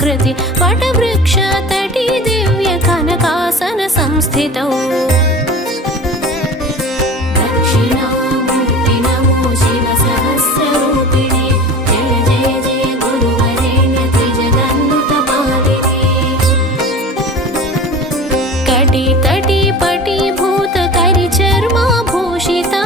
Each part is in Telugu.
कृति वटवृक्ष तटी दिव्य कनकासन संस्थितौ दक्षिणामूर्ति नमो शिव सहस्ररूपिणे जय जय जय गुरुवरेण्य त्रिजगन्नुत पालिने कटी तटी पटी भूत करि चर्माभूषिता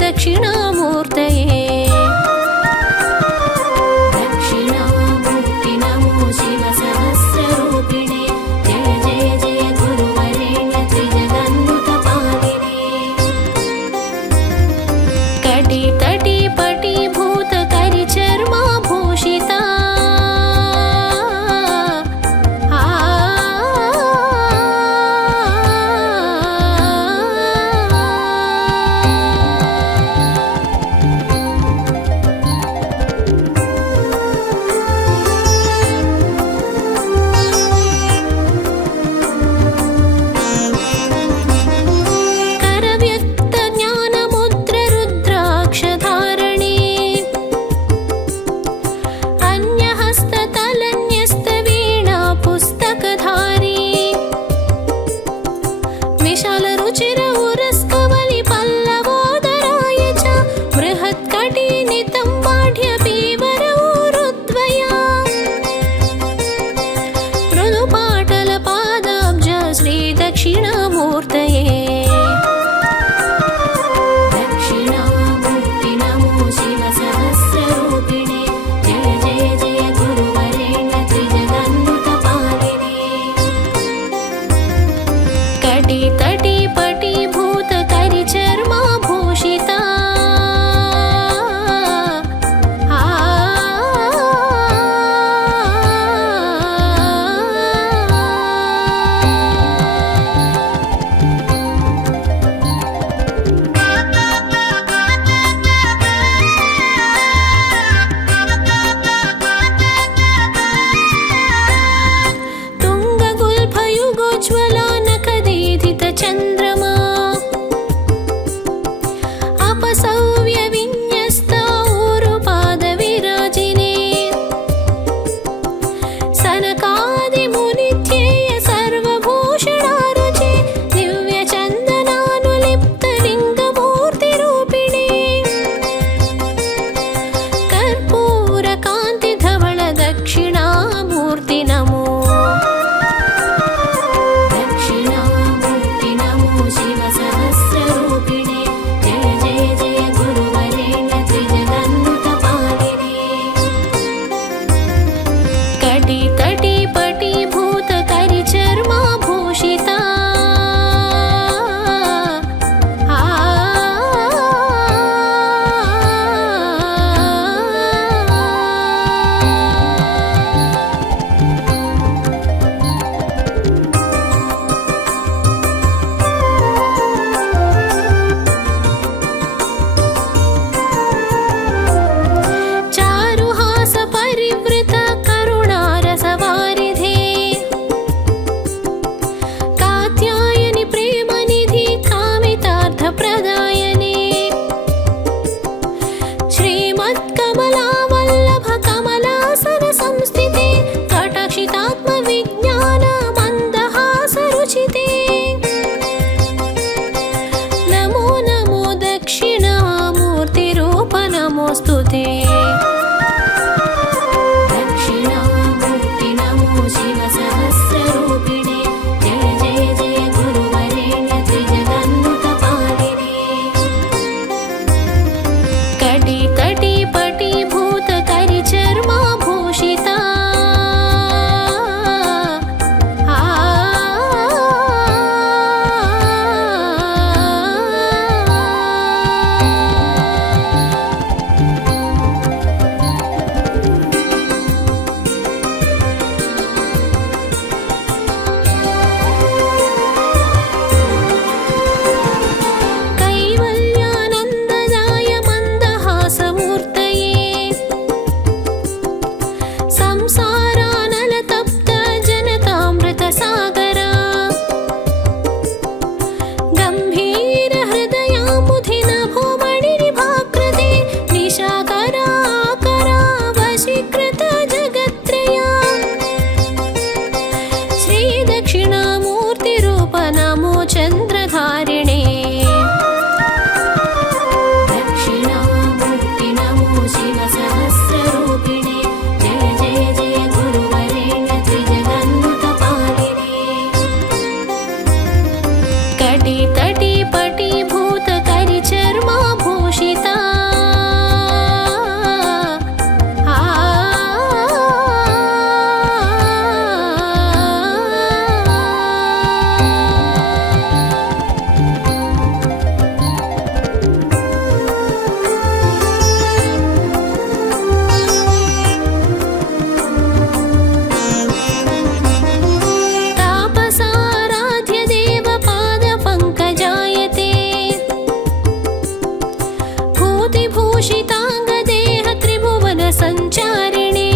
दक्षिणामूर्तये दक्षिणामूर्ति नमो शिव सहस्ररूपिणे जय जय जय गुरुवरेण्य त्रिजगन्नुत पालिने कटी तटी ज्योतिभूषिताङ्गदेह त्रिभुवनसञ्चारिणे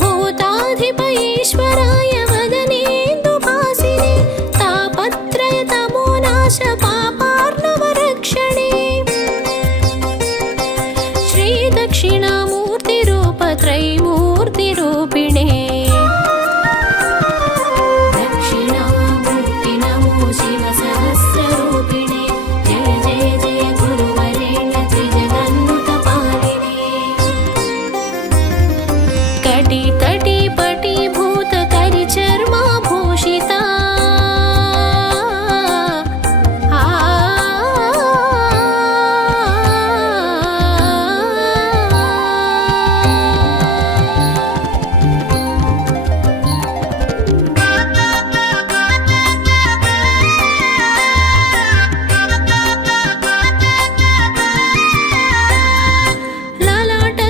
भूताधिप ईश्वराय वदनेन्दुभासिने तापत्रयतमोनाश पापार्णवरक्षणे श्रीदक्षिणामूर्तिरूप त्रैमूर्तिरूपिणे दक्षिणामूर्ति नमो शिवसहस्ररूपिणे जय जय जय गुरुवरेण्य त्रिजगन्नुतपालिने कटि तटि पटि भूत करिचर्माभूषिता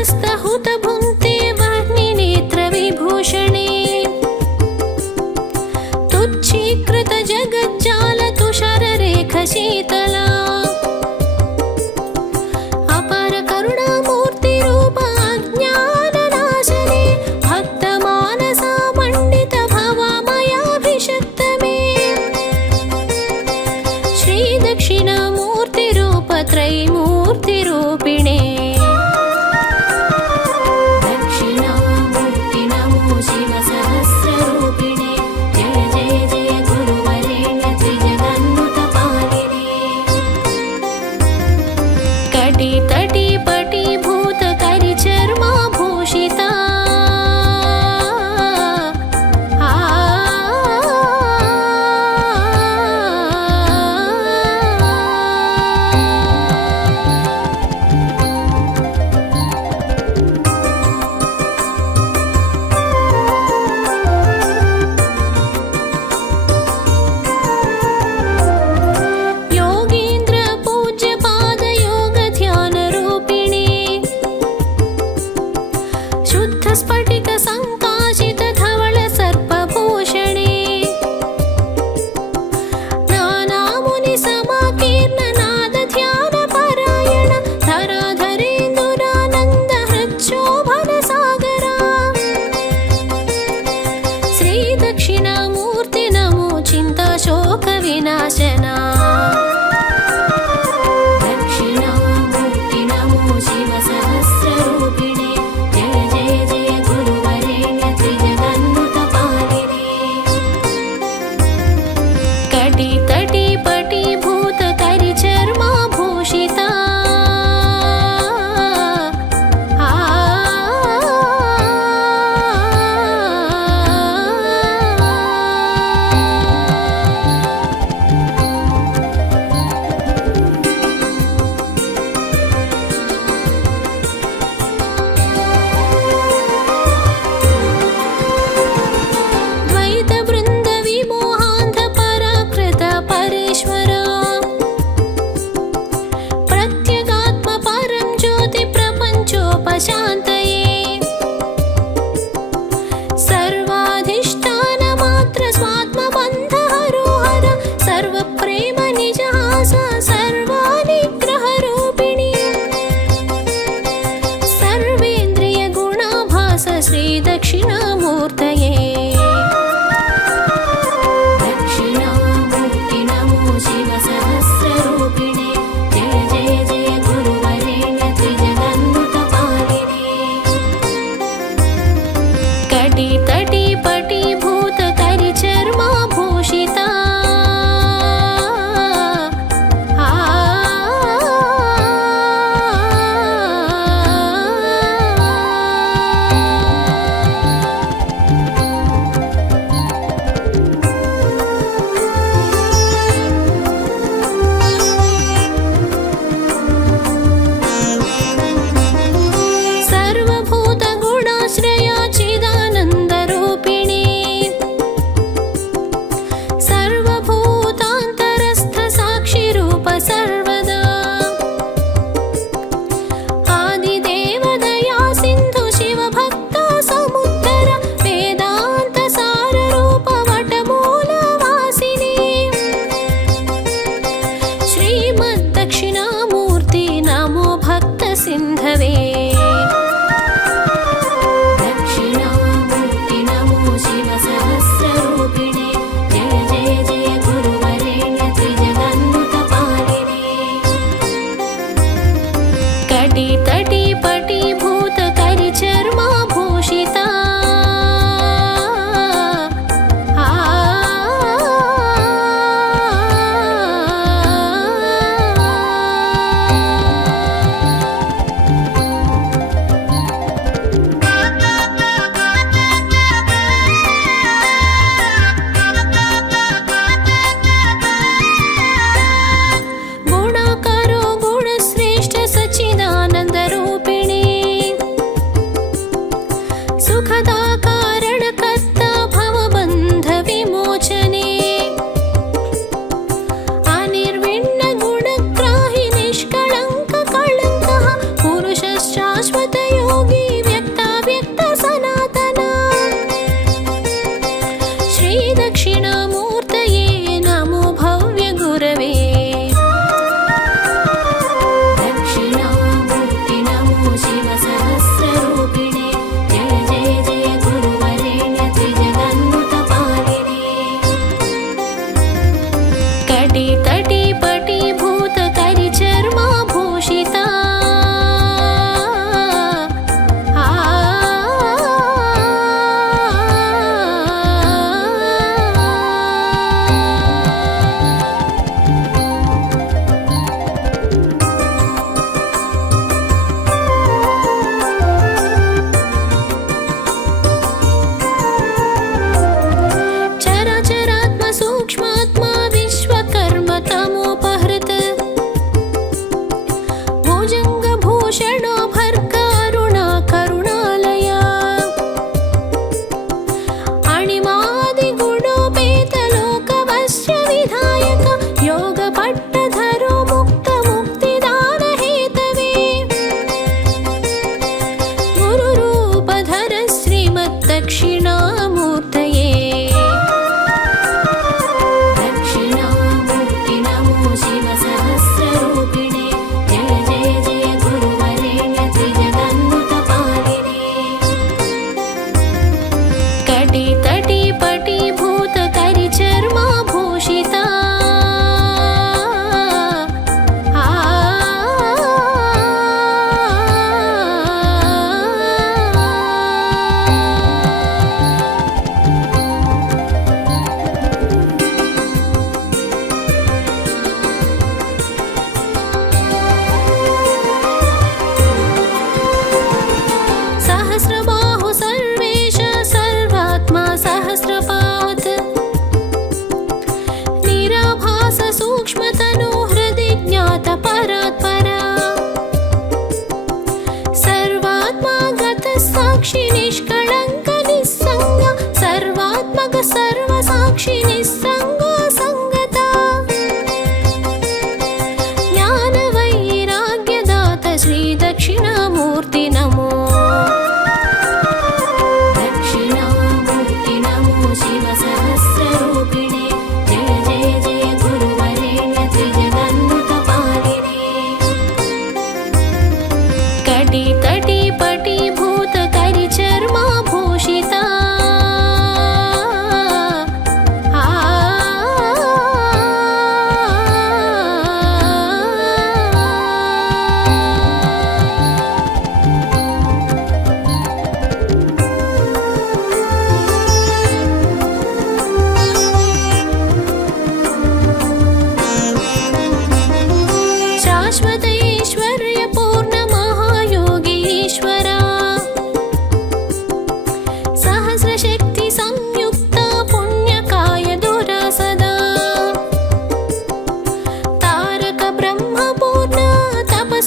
ललाटस्थहुतभुङ्क्ते वह्निनेत्रविभूषणे तुच्छीकृतजगज्जालतुषाररेखशीतला अपारकरुणामूर्तिरूप अज्ञाननाशने भक्तमानसामण्डितभवामयाभिषक्तमे श्रीदक्षिणामूर्तिरूप त्रैमूर्तिरूपिणे दक्षिणामूर्ति नमो शिवसहस्ररूपिणे जय जय जय गुरुवरेण्य त्रिजगन्नुतपालिने कटि तटि पटि भूत करिचर्माभूषिता योगीन्द्र पूज्यपादयोगध्यानरूपिणे शुद्धस्फटिकसङ्काशितधवलसर्पभूषणे नानामुनिसमाकीर्णनादध्यानपरायण धराधरेन्दुरानन्दहृच्छोभनसागरा श्रीदक्षिणामूर्ति नमो चिन्ताशोकविनाशना दक्षिणामूर्ति नमो शिवसहस्ररूपिणे जय जय जय गुरुवरेण्य त्रिजगन्नुतपालिने कटि तटि पटि भूत करिचर्माभूषिता द्वैतवृन्दविमोहान्धपराकृतपरेश्वरा प्रत्यगात्मपरं ज्योतिप्रपञ्चोपशान्तये सर्वाधिष्ठानमात्रस्वात्मबन्धहरोहर सर्वप्रेमनिजहास सर्वानिग्रहरूपिणी सर्वेन्द्रियगुणाभास श्रीदक्षिणामूर्तये दक्षिणामूर्ति नमो शिवसहस्ररूपिणे जय जय जय गुरुवरेण्य त्रिजगन्नुतपालिने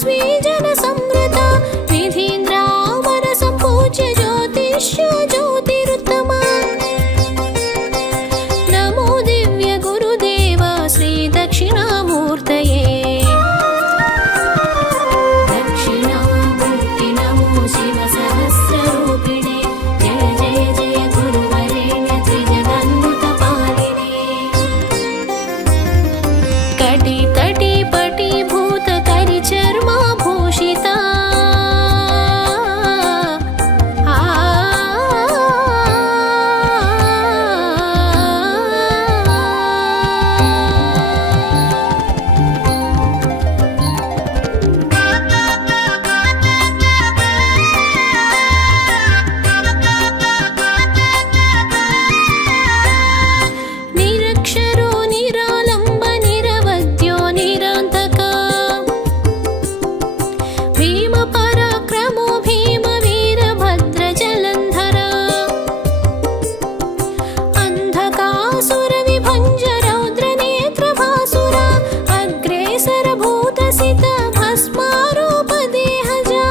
स्वीजन संवृता विधीन्द्रामर सम्पूज्य ज्योतिष्य ज्योतिरुत्तमा नमो दिव्य गुरुदेव श्री दक्षिणामूर्तये दक्षिणामूर्ति नमो शिव सहस्ररूपिणे जय जय जय गुरुवरेण्य त्रिजगन्मृतपालिने कटि तटि पटि भूत करि चर्माभूषिता निरक्षरो निरालम्ब निरवद्यो निरान्तका भीम पराक्रमो भीम वीरभद्र जलन्धरा अन्धकासुर विभञ्ज रौद्र नेत्र भासुरा अग्रेसर भूतसित भस्मारूप देहजा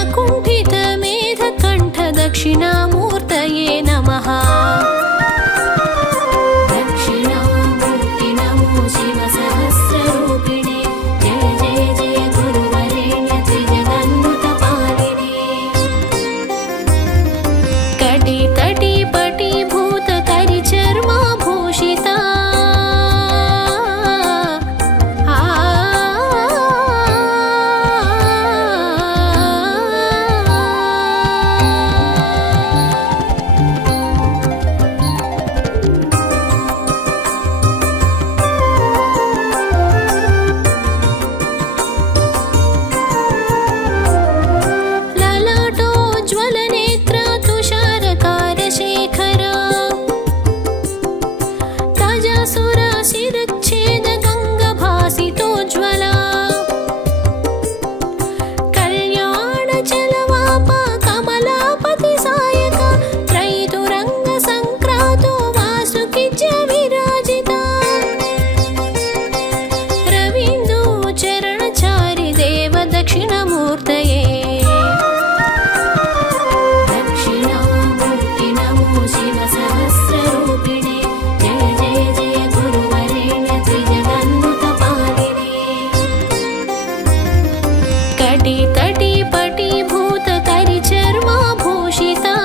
अकुण्ठित मेधकण्ठ दक्षिणामूर्तये नमः दक्षिणामूर्ति नमो शिव सहस्ररूपिणे जय जय जय गुरुवरेण्य त्रिजगन्मृतपालिने कटि तटि पटि भूत करि चर्माभूषिता ललाटोज्ज्वलनेत्र तुषारकारशेखरा तजसुरशिरच्छेद गङ्गभासितोज्ज्वला कल्याणचलवापा कमलापति सायका त्रैतुरङ्ग सङ्क्रातो वासुकिच विराजिता रवीन्दु चरणचारि देव दक्षिणमूर्तये दक्षिणामूर्ति नमो शिव सहस्ररूपिणे जय जय जय गुरुवरेण्य त्रिजगन्मृतपालिने कटि तटि पटि भूत करि चर्माभूषिता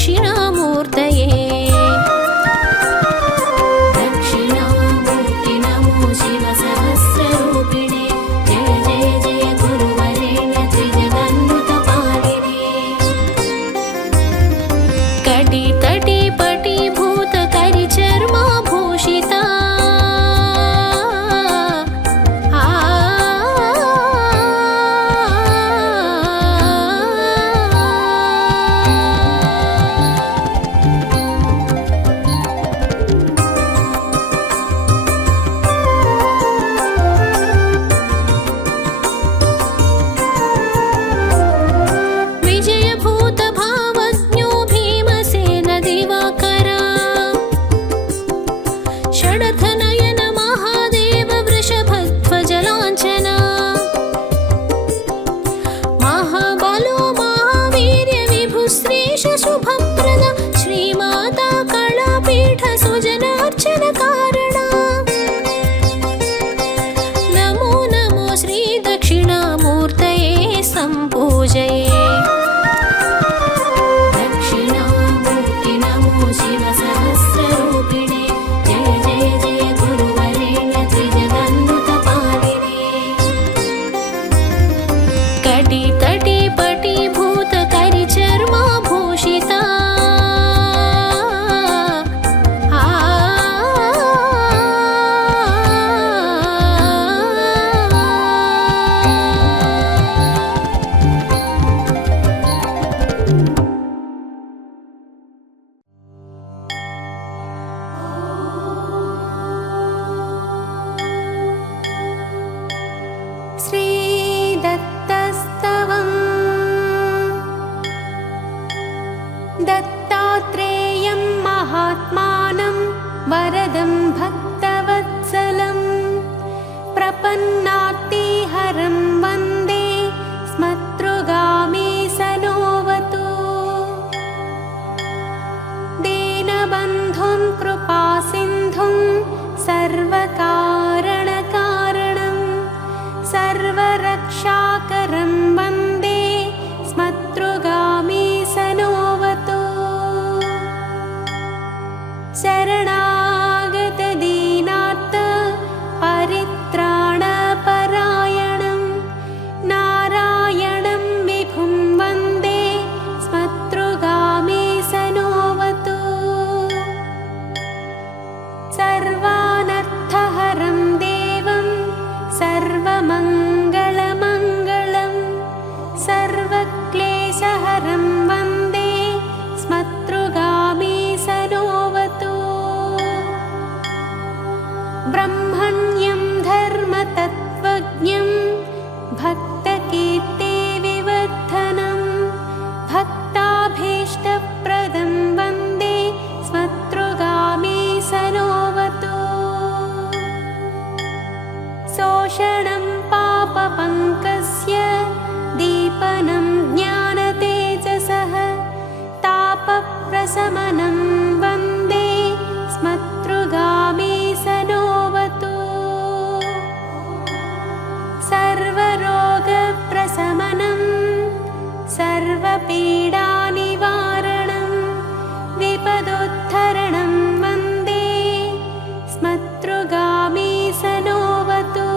दक्षिणामूर्तये दक्षिणामूर्ति नमो शिवसहस्ररूपिणे जय जय जय गुरुवरेण्य त्रिजगन्नुतपालिने कटि तटि पटि भूत करिचर्माभूषिता षडर्थनयन महादेव वृषभध्वजलाञ्छना महाबलो महावीर्य विभुश्रीश शुभप्रद श्रीमाता कलापीठ सुजनार्चन कारणा नमो नमो श्री दक्षिणामूर्तये सम्पूजये दक्षिणामूर्ति नमो शिवसहस्ररूपिणे जय जय जय गुरुवरेण्य त्रिजगन्नुतपालिने कटि तटि पटि भूत करिचर्माभूषिता श्रीदत्तस्तवम् दत्तात्रेयं महात्मानं वरदं भक्तवत्सलं प्रपन्नात्तिहरं वन्दे स्मतृगामी सनोवतु दीनबन्धुं कृपासिन्धुं सर्वकारणकारणं सर्वरक्षाकरं वन्दे स्मतृगामी सनोवतु शरणागतदीनार्त परित्राणपरायणं नारायणं विभुं वन्दे स्मतृगामी सनोवतु सर्वानर्थहरं देवं सर्वमङ्गलमङ्गलं सर्वक्लेशहरं वन्दे स्मतृगामी सनोवतु ब्रह्मण्यं धर्मतत्त्वज्ञं भक्तकीर्तिविवर्धनं भक्ताभीष्टप्रदं वन्दे स्मतृगामी सनोवतु शोषणं पापपङ्कस्य दीपनं ज्ञानतेजसः तापप्रशमनं वन्दे स्मतृगामी सनोवतु सर्वरोगप्रशमनं सर्वपीडानिवारणं विपदोद्धरणं वन्दे स्मतृगामी सनोवतु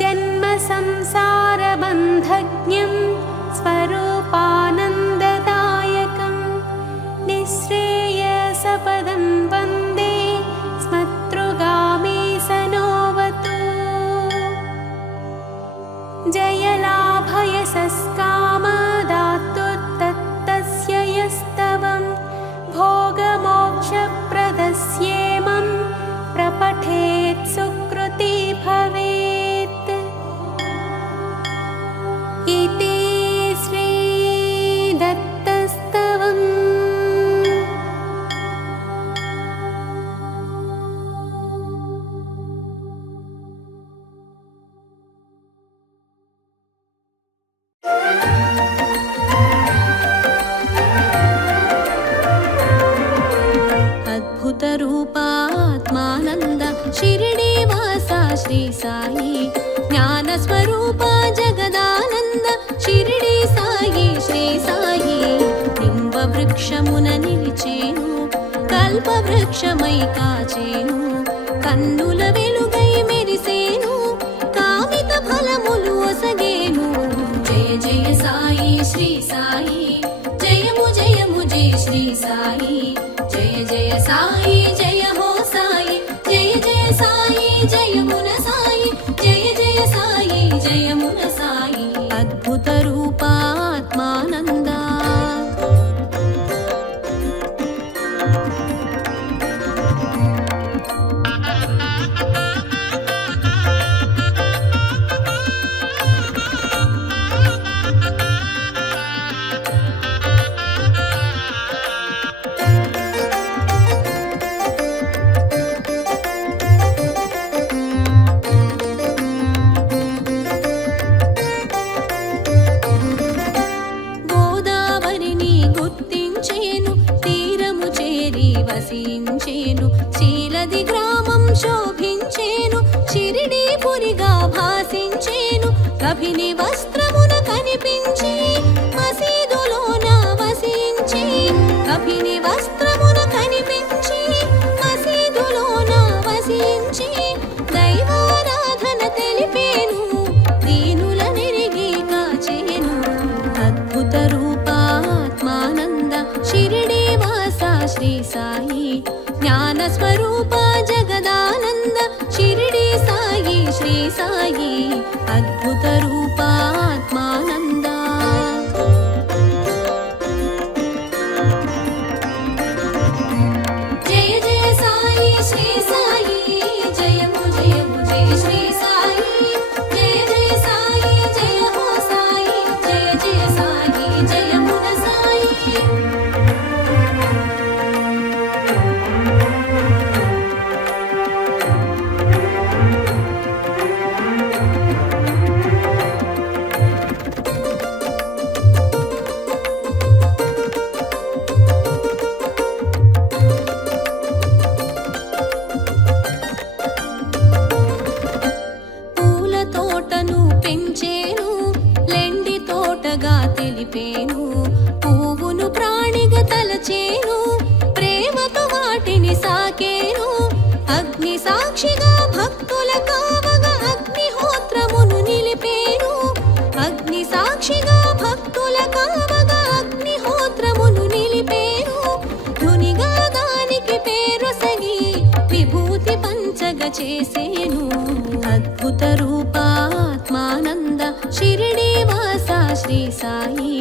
जन्मसंसारबन्धज्ञं स्वरूपानन्ददायकं निःश्रेयसपदं वन्दे स्मतृगामी सनोवतु जयलाभयशस्कामदातुर्दत्तस्य यस्तवं भोगमोक्षप्रदस्येमं प्रपठेत् सुकृती भवेत् इति श्रीदत्तस्तवम् अद्भुतरूपात्मानन्द शिरडीवासा श्री साई ज्ञानस्वरूपा जगदानन्द शिरडी साई श्री साई వృక్షమున నిలిచేను, కల్పవృక్షమై కాచేను, కన్నుల వెలుగై మెరిసేను, కామిత ఫలములు ఒసగేను. జయ జయ సాయి శ్రీ సాయి, జయము జయము జయ శ్రీ సాయి, జయ జయ సాయి జయ హో సాయి, జయ జయ సాయి జయమున సాయి, జయ జయ సాయి జయమున సాయి. అద్భుత రూపాత్మానంద వసించేను, శీలది గ్రామం శోభించేను, షిరిడీపురిగా భాసించేను, కభిని వస్త్రమున కనిపించి మసీదులోన వసించి, కభిని వస్త్రమున కనిపించి మసీదులోన వసించి, దైవారాధన తెలిపేను, దీనుల నిరిగి కాచేను. అద్భుత రూపాత్మానంద షిరిడీ వాస శ్రీ సాయి, జ్ఞాన స్వరూప జగదానంద షిరిడీ సాయి శ్రీ సాయి. అద్భుత రూపాత్మానంద జయ జయ సాయి శ్రీ సాయి, జయము జయము జయ శ్రీ సాయి, జయ జయ సాయి జయ హో సాయి, జయ జయ సాయి జయమున సాయి. పూల తోటను పెంచేను, లెండి తోటగా తెలిపేను, పువ్వును ప్రాణిగా తలచేను, ప్రేమతో వాటిని సాకేను, అగ్ని సాక్షిగా భక్తుల కావగా అగ్నిహోత్రమును నిలిపేను, అగ్ని సాక్షిగా భక్తుల కావగా అగ్నిహోత్రమును నిలిపేను, ధునిగా దానికి పేరొసగి విభూతి పంచగ చేసేను. అద్భుత రూపాత్మానంద షిరిడీ వాస శ్రీ సాయి,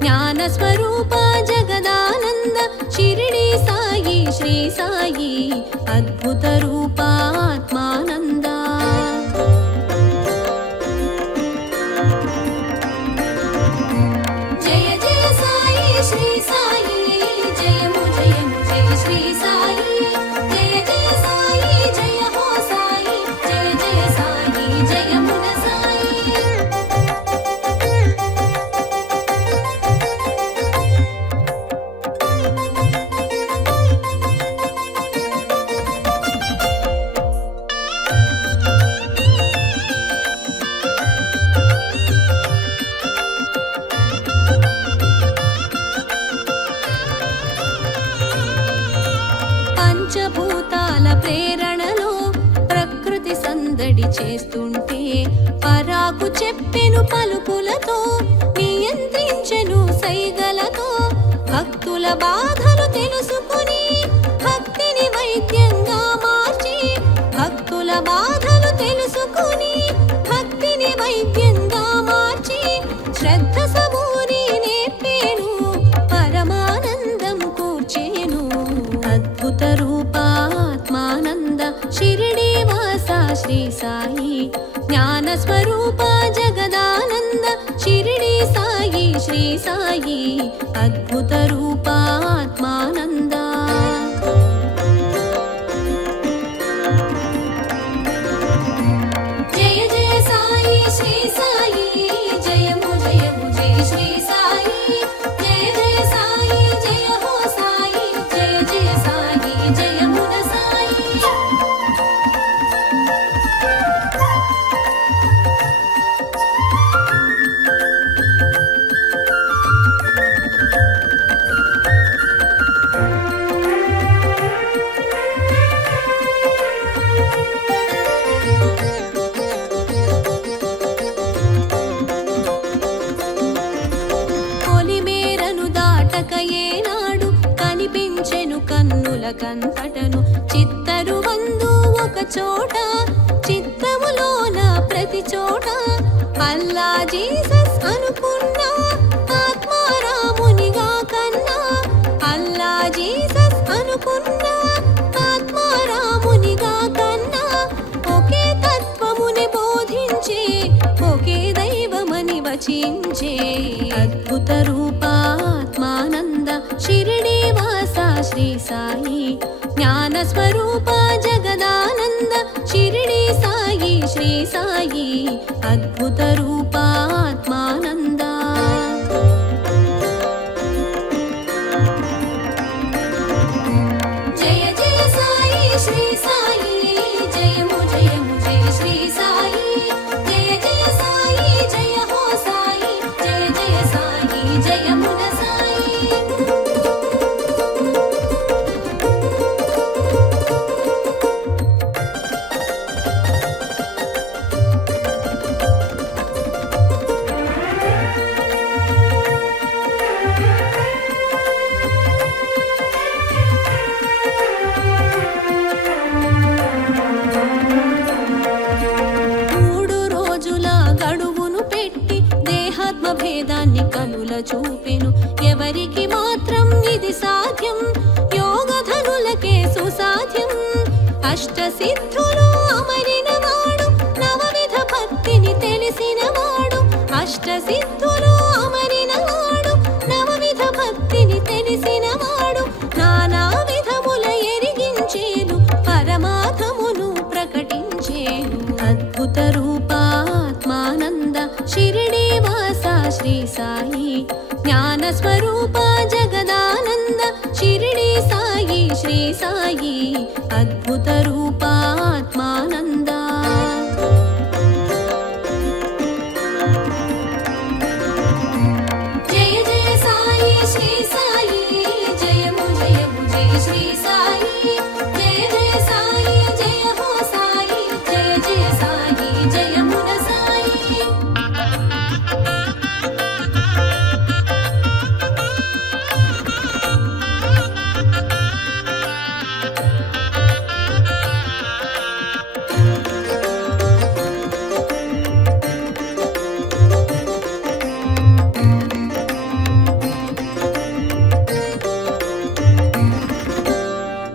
జ్ఞాన స్వరూప జగదానంద షిరిడీ సాయి శ్రీ సాయి. అద్భుత రూపాత్మానంద జయ జయ సాయి శ్రీ సాయి, జయము జయము జయ శ్రీ సాయి, జయ జయ సాయి జయ హో సాయి, జయ జయ సాయి జయమున సాయి. పంచభూతాల ప్రేరణలో ప్రకృతి సందడి చేస్తుంటే, పరాకు చెప్పెను పలుకులతో, నియంత్రించెను సైగలతో, భక్తుల బాధలు తెలుసుకుని భక్తిని వైద్యంగా మార్చి, భక్తుల బాధలు తెలుసుకుని భక్తిని వైద్యంగా మార్చి, శ్రద్ధ సమూరి నేర్పేను, పరమానందం కూర్చేను. అద్భుత రూపాత్మానంద షిరిడీ వాస శ్రీ సాయి, జ్ఞాన స్వరూప జగదానంద షిరిడీ సాయి శ్రీ సాయి. అద్భుత రూపాత్మానంద జయ జయ సాయి శ్రీ సాయి, జయము జయము జయ శ్రీ సాయి, జయ జయ సాయి జయ హో సాయి, జయ జయ సాయి జయమున సాయి. జనులకంతటను చిత్తరు వందు ఒక చోట చిత్తములోన ప్రతి చోట అల్లా జీసస్ అనుకున్నా ఆత్మారామునిగా కన్నా అల్లా జీసస్ అనుకున్నా ఆత్మారామునిగా కన్నా ఒకే తత్వముని బోధించే ఒకే దైవమని వచించే అద్భుత రూపాత్మానంద షిరిడి వాస శ్రీ సాయి జ్ఞాన స్వరూప జగదానంద షిరిడి సాయి శ్రీ సాయి అద్భుత రూపాత్మానంద జయ జయ సాయి శ్రీ సాయి జయము జయము జయ శ్రీ సాయి జయ జయ సాయి జయ హో సాయి జయ జయ సాయి జయమున సాయి భేదాన్ని కనుల చూపెను ఎవరికి మాత్రం ఇది సాధ్యం యోగధనులకే సుసాధ్యం అష్ట సిద్ధులు అమరిన వాడు నవవిధ భక్తిని తెలిసిన వాడు అష్ట సిద్ధులు అమరిన వాడు నవవిధ భక్తిని తెలిసిన వాడు నానా విధముల ఎరిగించేను పరమార్థమును ప్రకటించేను అద్భుత రూపాత్మానంద షిరిడి వాస శ్రీ సాయి జ్ఞాన స్వరూప జగదానంద షిరిడి సాయి శ్రీ సాయి అద్భుత రూపాత్మానంద జయ జయ సాయి శ్రీ సాయి జయము జయము జయ శ్రీ సాయి జయ జయ సాయి జయ హో సాయి జయ జయ సాయి జయమున సాయి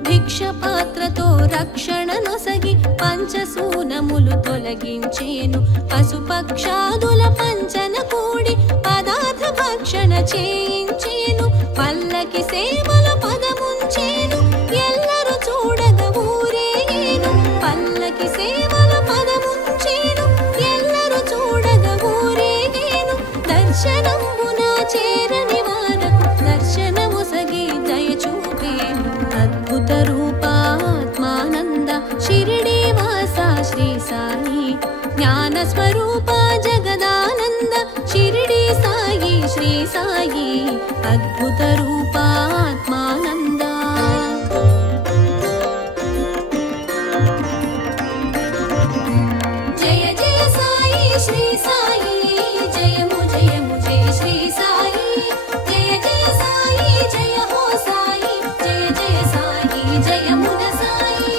భిక్షపాత్రతో రక్షణ నొసగి పంచసూనములు తొలగించేను పశుపక్షాదుల పంచన కూడి పదార్థ భక్షణ చేయించేను పల్లకి సేవల పదముంచేను ఎల్లరు చూడగ ఊరేగేను పల్లకి సేవల పదముంచేను ఎల్లరు చూడగ ఊరేగేను దర్శనంబున చేరని వారకు దర్శనముసగి దయ చూపేను అద్భుత రూపాత్మానంద షిరిడి వాస శ్రీ సాయి జ్ఞాన స్వరూప జగదానంద షిరిడి సాయి శ్రీ సాయి అద్భుత రూపాత్మానంద జయ జయ సాయి శ్రీ సాయి జయము జయము జయ శ్రీ సాయి జయ జయ సాయి జయ హో సాయి జయ జయ సాయి జయమున సాయి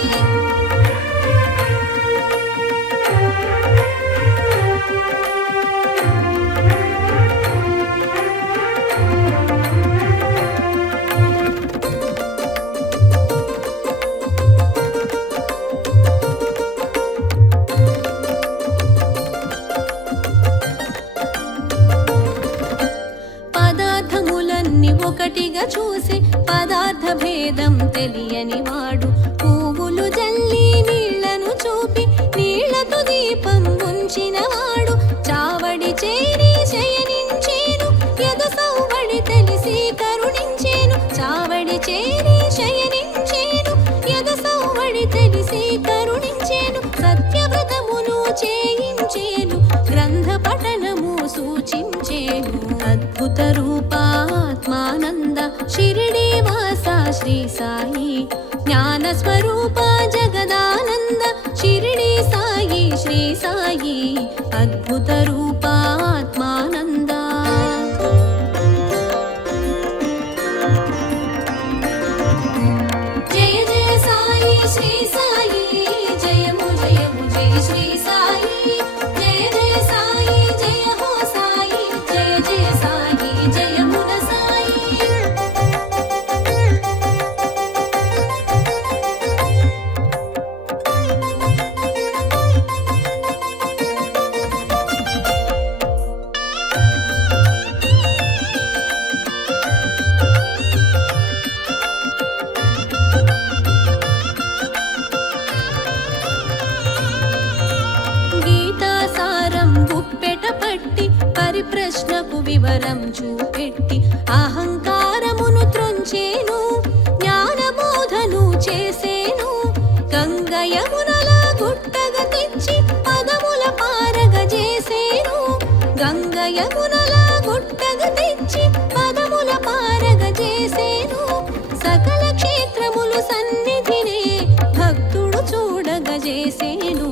పదార్థములన్నీ ఒకటిగా చూసి పదార్థ భేదం తెలియని వాడు పువ్వులు జల్లి నీళ్లను చూపి నీళ్లతో దీపం ఉంచిన వాడు చావడి చేరి శయనించేను యద సౌవడి తెలిసి కరుణించేను చావడి చేరి శయనించేను యద సౌవడి తెలిసి కరుణించేను సత్యవ్రతమును చేయించేను గ్రంథ పఠనము సూచించేను అద్భుత రూపాత్మానంద షిరిడి వాస శ్రీ సాయి జ్ఞాన స్వరూప జగదానంద షిరిడి సాయి శ్రీ సాయి అద్భుత రూపాత్మానంద జయ వివరం చూపెట్టి అహంకారమును త్రొంచేను, జ్ఞానబోధను చేసేను. గంగ యమునల గుట్టగా తెచ్చి పదముల పారగ చేసేను, గంగ యమునల గుట్టగా తెచ్చి పదముల పారగ చేసేను. సకల క్షేత్రములు సన్నిధినే భక్తుడు చూడగ చేసేను.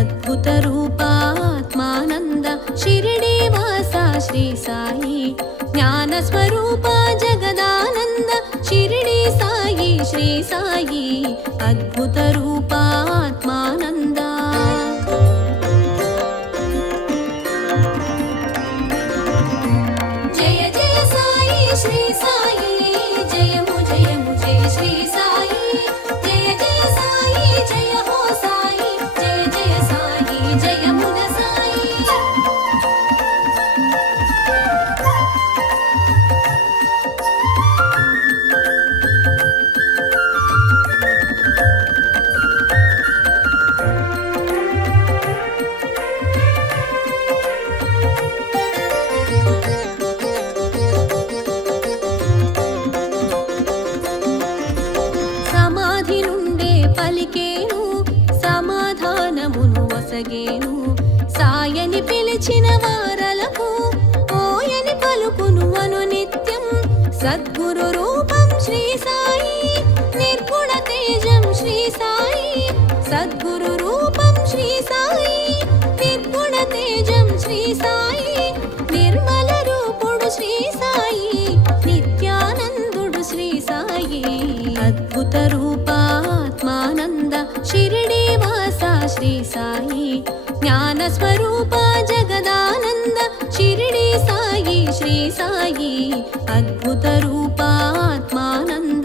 అద్భుత రూపాత్మానంద షిరిడి వాస శ్రీ సాయి, జ్ఞాన స్వరూప జగదానంద షిరిడి సాయి శ్రీ సాయి, అద్భుత రూపాత్మానంద. జయ జయ సాయి శ్రీ సాయి, జయము జయము జయ శ్రీ సాయి, జయ జయ సాయి జయ హో సాయి, జయ జయ సాయి జయమున సాయి. సమాధి నుండే పలికేను, సమాధానమును వసగేను. సాయని పిలిచిన వారలకు ఓయని పలుకును అను నిత్యం. సద్గురు రూపం శ్రీ సాయి, నిర్గుణ తేజం శ్రీ సాయి, సద్గురు రూపం శ్రీ సాయి, నిర్గుణ తేజం శ్రీ సాయి, నిర్మల రూపుడు శ్రీ సాయి, నిత్యానందుడు శ్రీ సాయి, అద్భుత రూపాత్మానంద షిరిడి వాస శ్రీ సాయి, జ్ఞాన స్వరూప జగదానంద షిరిడి సాయి శ్రీ సాయి, అద్భుత రూపాత్మానంద.